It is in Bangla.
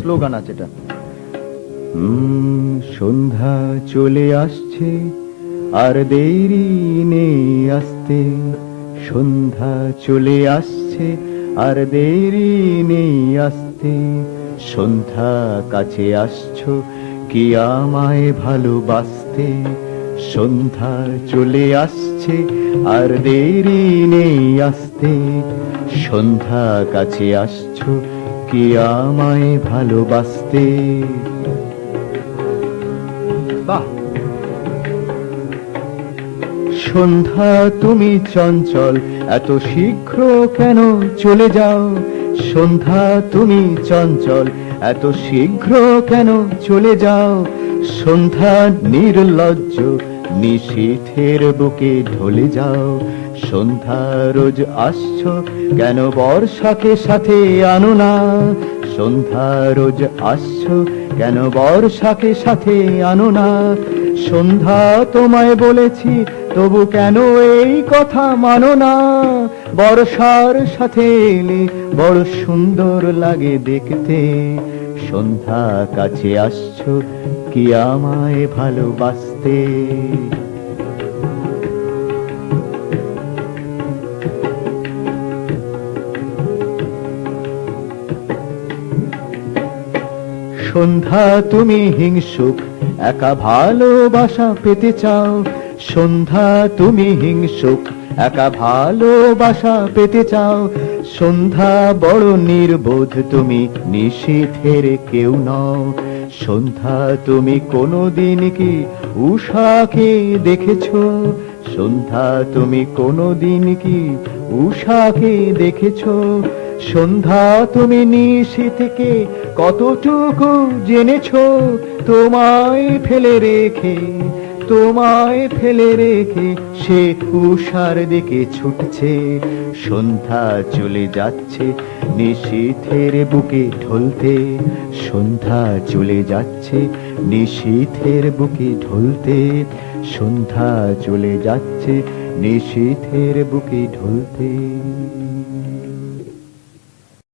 স্লোগান আছে এটা। সন্ধ্যা চলে আসছে আর দেরি নেই আসতে, সন্ধ্যা চলে আসছে আর দেরি নেই আসতে, সন্ধ্যা কাছে আসছো কি আমায় ভালোবাসতে, সন্ধ্যা চলে আসছে আর দেরি নেই আসতে, সন্ধ্যা কাছে আসছো কি আমায় ভালোবাসতে। বাহ! সন্ধ্যা তুমি চঞ্চল, এত শীঘ্র কেন চলে যাও? সন্ধ্যা তুমি চঞ্চল, এত শীঘ্র কেন চলে যাও? সন্ধ্যা নির্লজ্জ, নিশীথের বুকে ঢলে যাও। সন্ধ্যা রোজ আসছো কেন বর্ষাকে সাথে আনো না? সন্ধ্যা রোজ আসছো কেন বর্ষাকে সাথে আনো না? সন্ধ্যা তোমায় বলেছি তবু কেন এই কথা মানো না? বর্ষার সাথে এলে বড় সুন্দর লাগে দেখতে, সন্ধ্যা কাছে আসছো কি আমায় ভালোবাসতে। সন্ধ্যা তুমি হিংসুক, একা ভালোবাসা পেতে চাও। সন্ধ্যা তুমি হিংসুক, একা ভালোবাসা পেতে চাও। সন্ধ্যা বড় নির্বোধ, তুমি নিশীথের কেউ নও। সন্ধ্যা তুমি কোনোদিন কি উষাকে দেখেছো? সন্ধ্যা তুমি কোনোদিন কি উষাকে দেখেছো? সন্ধ্যা তুমি নিশীথকে কতটুকু জেনেছো? তোমায় ফেলে রেখে, তোমায় ফেলে রেখে সে উষার দিকে ছুটছে। সন্ধ্যা চলে যাচ্ছে নিশীথের বুকে ঢলতে, সন্ধ্যা চলে যাচ্ছে নিশীথের বুকে ঢলতে, সন্ধ্যা চলে যাচ্ছে নিশীথের বুকে ঢলতে।